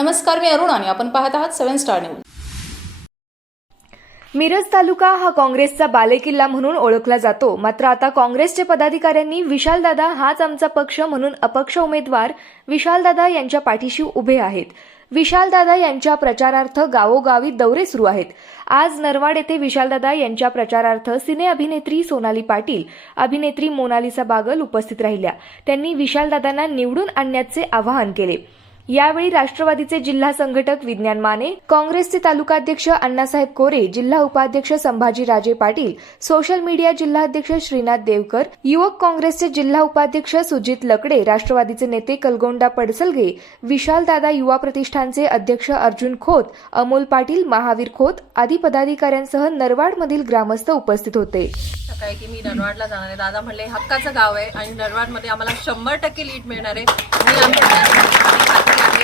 नमस्कार मी अरुण आणि आपण पाहत आहात सेव्हन स्टार न्यूज. मिरज तालुका हा काँग्रेसचा बालेकिल्ला म्हणून ओळखला जातो. मात्र आता काँग्रेसचे पदाधिकाऱ्यांनी विशालदादा हाच आमचा पक्ष म्हणून अपक्ष उमेदवार विशालदादा यांच्या पाठीशी उभे आहेत. विशालदादा यांच्या प्रचारार्थ गावोगावी दौरे सुरू आहेत. आज नरवाड येथे विशालदादा यांच्या प्रचारार्थ सिने अभिनेत्री सोनाली पाटील अभिनेत्री मोनालिसा बागल उपस्थित राहिल्या. त्यांनी विशालदादांना निवडून आणण्याचे आवाहन केले. यावेळी राष्ट्रवादीचे जिल्हा संघटक विज्ञान माने काँग्रेसचे तालुकाध्यक्ष अण्णासाहेब कोरे जिल्हा उपाध्यक्ष संभाजीराजे पाटील सोशल मीडिया जिल्हाध्यक्ष श्रीनाथ देवकर युवक काँग्रेसचे जिल्हा उपाध्यक्ष सुजित लकडे राष्ट्रवादीचे नेते कलगोंडा पडसलगे विशालदादा युवा प्रतिष्ठानचे अध्यक्ष अर्जुन खोत अमोल पाटील महावीर खोत आदी पदाधिकाऱ्यांसह नरवाडमधील ग्रामस्थ उपस्थित होते. काय की मी नरवाडला जाणार आहे. दादा म्हणले हक्काचं गाव आहे आणि नरवाडमध्ये आम्हाला शंभर टक्के लीड मिळणार आहे.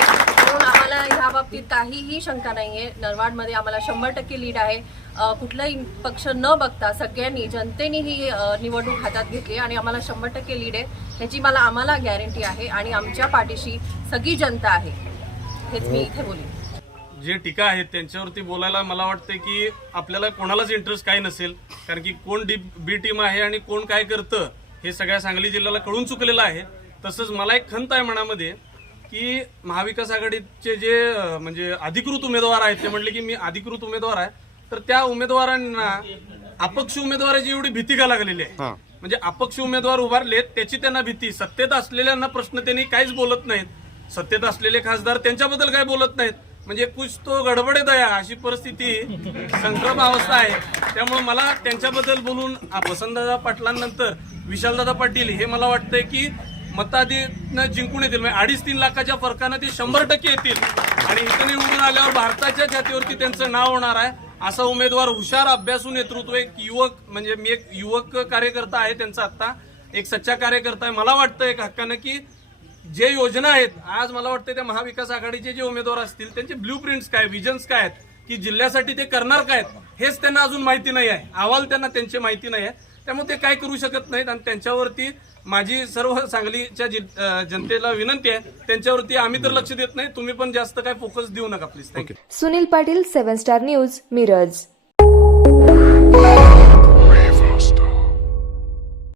म्हणून आम्हाला ह्या बाबतीत काहीही शंका नाही आहे नरवाडमध्ये आम्हाला शंभर टक्के लीड आहे. कुठलाही पक्ष न बघता सगळ्यांनी जनतेने ही निवडणूक हातात घेतली आणि आम्हाला शंभर टक्के लीड आहे. ह्याची मला आम्हाला गॅरंटी आहे आणि आमच्या पाठीशी सगळी जनता आहे. हेच मी इथे बोलेन. जे टीका आहेत त्यांच्यावरती बोलायला मला वाटतं की आपल्याला कोणालाच इंटरेस्ट काय नसेल. कारण की कोण डी बी टीम आहे आणि कोण काय करतं हे सगळ्या सांगली जिल्ह्याला कळून चुकलेलं आहे. तसंच मला एक खंत आहे मनामध्ये. की महाविकास आघाडीचे जे म्हणजे अधिकृत उमेदवार आहेत ते म्हणले की मी अधिकृत उमेदवार आहे तर त्या उमेदवारांना अपक्ष उमेदवाराची एवढी भीती का लागलेली आहे? म्हणजे अपक्ष उमेदवार उभारलेत त्याची त्यांना भीती. सत्तेत असलेल्यांना प्रश्न त्यांनी काहीच बोलत नाहीत. सत्तेत असलेले खासदार त्यांच्याबद्दल काय बोलत नाहीत. म्हणजे कुछ तो गडबडे दया अशी परिस्थिती संक्रम अवस्था आहे. त्यामुळे मला त्यांच्याबद्दल बोलून वसंतदादा पाटलांनंतर विशालदादा पाटील हे मला वाटतंय की मताधिनं जिंकून येतील. म्हणजे अडीच तीन लाखाच्या फरकानं ते शंभर टक्के येतील. आणि इथं निवडून आल्यावर भारताच्या छातीवरती त्यांचं नाव होणार आहे. असा उमेदवार हुशार अभ्यासू नेतृत्व एक युवक म्हणजे मी एक युवक कार्यकर्ता आहे त्यांचा आत्ता. एक सच्चा कार्यकर्ता आहे. मला वाटतं एक हक्कानं की जे योजना आहेत आज मला वाटतं त्या महाविकास आघाडीचे जे उमेदवार असतील त्यांचे ब्ल्यू प्रिंट्स काय विजन्स काय आहेत की जिल्ह्यासाठी ते करणार काय आहेत, हेच त्यांना अजून माहिती नाही आहे. अहवाल त्यांना त्यांची माहिती नाही आहे. त्यामुळे ते काय करू शकत नाहीत आणि त्यांच्यावरती माझी सर्व सांगलीच्या जि- जनतेला विनंती आहे त्यांच्यावरती आम्ही तर लक्ष देत नाही तुम्ही पण जास्त काय फोकस देऊ नका please thank you Sunil Patil seven star news Miraj.